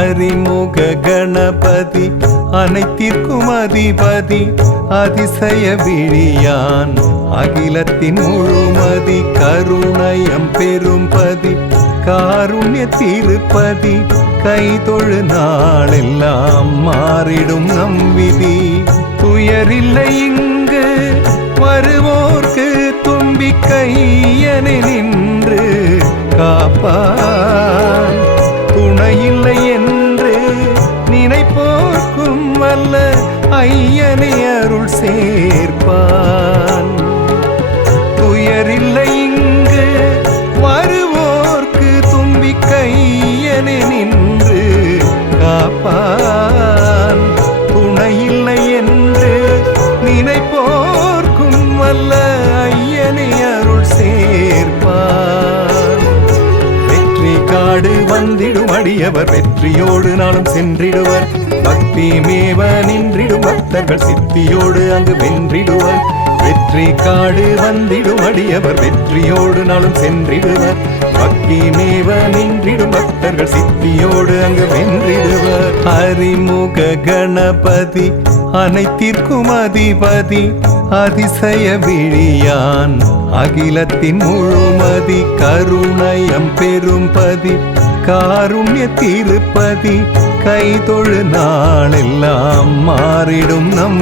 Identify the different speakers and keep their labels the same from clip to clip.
Speaker 1: அறிமுக கணபதி அனைத்திற்கும் அதிபதி அதிசய விழியான் அகிலத்தின் முழுமதி கருணயம் பெரும்பதி காருண்ய திருப்பதி கைதொழு நாளெல்லாம் மாறிடும் நம் விதி. துயரில்லை இங்கு வருவோர்க்கு தும்பி கையனை நின்று காப்பான் துணையில்லை என்று வல்ல ஐயனை அருள் சேர்ப்பான். துயரில்லை இங்கு வருவோர்க்கு தும்பி கையனை நின்று காப்பான். துணையில்லை என்று நினைப்போர்க்கும் வல்ல ஐயனை அருள் சேர்ப்பான். வெற்றி காடு வந்திடும் அடியவர் வெற்றியோடு நாளும் சென்றிடுவர். பக்தி மேவ நின்றிடும் பக்தர்கள் சித்தியோடு அங்கு வென்றிடுவர். வெற்றி காடு வந்திடும் அடியவர் வெற்றியோடு நாளும் சென்றிடுவர். பக்தி மேவ நின்றிடும் பக்தர்கள் சித்தியோடு அங்கு வென்றிடுவர். அறிமுக கணபதி அனைத்திற்கும் அதிபதி அதிசய விழியான் அகிலத்தின் முழுமதி கருணயம் பெரும்பதி காருண்ய திருப்பதி கைதொழு நாளெல்லாம் மாறிடும் நம்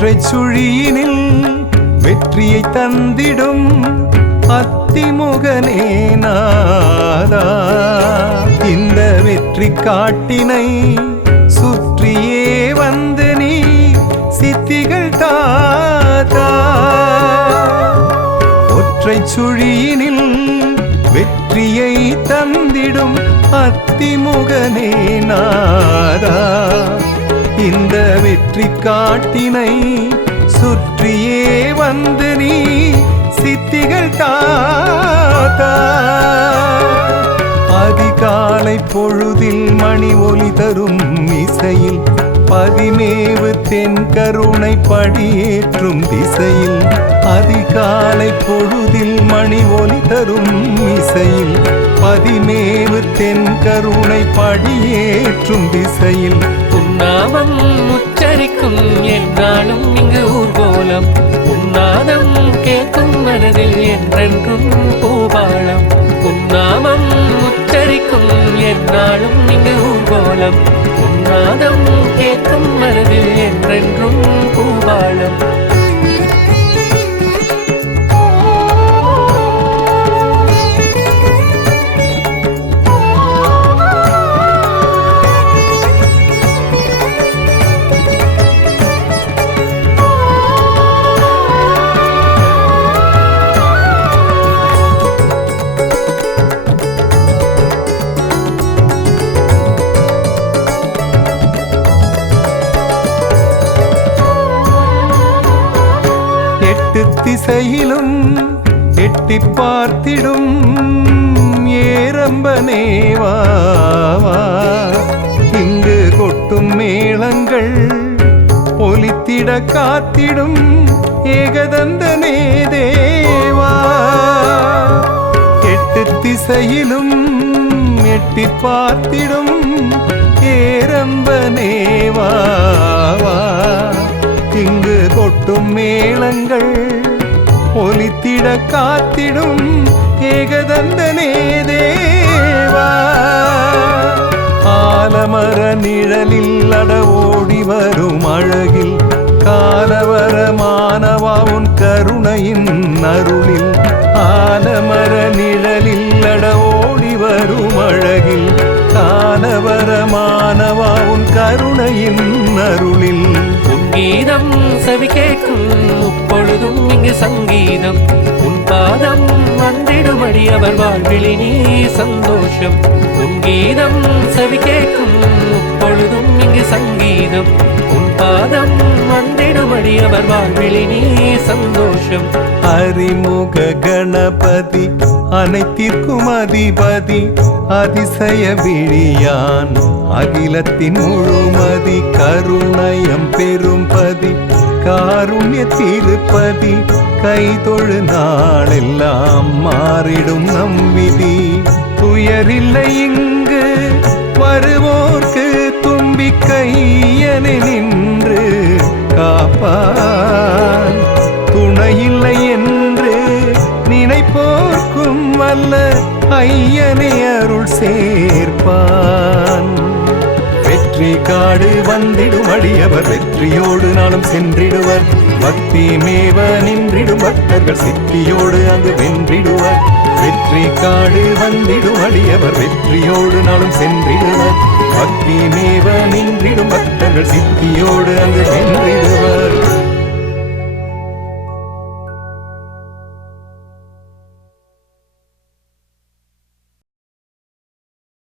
Speaker 1: ஒற்றை சுழியினில் வெற்றியை தந்திடும் அத்திமுகனே நாதா. இந்த வெற்றி காட்டினை சுற்றியே வந்து நீ சித்திகள் தாதா. ஒற்றை சுழியினில் வெற்றியை தந்திடும் அத்திமுகனே நாதா. இந்த வெற்றி காட்டினை சுற்றியே வந்து நீ சித்திகள் தாத்தா. அதிகாலை பொழுதில் மணி ஒலி தரும் இசையில் பதிமேவு தென் கருணை படியேற்றும் திசையில் அதிகாலை பொழுதில் மணி ஒலி தரும் இசையில் பதிமேவு தென் கருணை படியேற்றும் திசையில்
Speaker 2: உன்னாமம் உச்சரிக்கும் என்றாலும் இங்கு ஊர்கோலம் உன்னாதம் கேட்கும் மனதில் என்றென்றும் பூபாலம் உன்னாமம் உச்சரிக்கும் என்றாலும் இங்கு ஊர்கோலம் உன்னாதம் கேட்கும் மனதில் என்றென்றும் பூபாலம்
Speaker 1: திசையிலும் எட்டி பார்த்திடும் ஏரம்பனேவா இங்கு கொட்டும் மேளங்கள் ஒலித்திட காத்திடும் ஏகதந்தனே தேவா. எட்டு திசையிலும் எட்டி பார்த்திடும் ஏரம்பனேவா ஒலித்திட காத்திடும் ஏகதந்தனே தேவா ஆலமர நிழலில் அட ஓடி வரும் அழகில் காலவர மானவாவுன் கருணையின் அருளில். ஆலமர நிழலில் அட ஓடி வரும் அழகில் காலவர மானவாவுன் கருணையின் அருளில்.
Speaker 2: உன் கீதம் செவி கேட்கும் எப்பொழுதும் இங்கு சங்கீதம். உன் பாதம் வந்திடும் அடியவர் நீ சந்தோஷம். உன் கீதம் செவி கேட்கும் எப்பொழுதும் இங்கு சங்கீதம். உன் பாதம் வந்திடும் அடியவர் நீ சந்தோஷம்.
Speaker 1: அறிமுக கணபதி அனைத்திற்கும் அதிபதி அதிசய விழியான் அகிலத்தின் முழுமதி கருணயம் பெரும்பதி காருண்ய திருப்பதி கைதொழு நாளெல்லாம் மாறிடும் நம்பிதி துயரில்லை இங்கு வருவோர்க்கு தும்பிக்கையனை நின்று காப்பான் துணையில்லை என்று நினைப்போர்க்கும் அல்ல ஐயனை அருள் சேர்ப்பான் வெற்றி காடு வந்திடும் அடியவர் வெற்றியோடு நாளும் சென்றிடுவர். பக்தி மேவ நின்றிடும் பக்தர்கள் சித்தியோடு அங்கு வென்றிடுவர். வெற்றி காடு வந்திடும் அடியவர் வெற்றியோடு நாளும் சென்றிடுவர். பக்தி மேவ நின்றிடும் பக்தர்கள் சித்தியோடு அங்கு வென்றிடுவர்.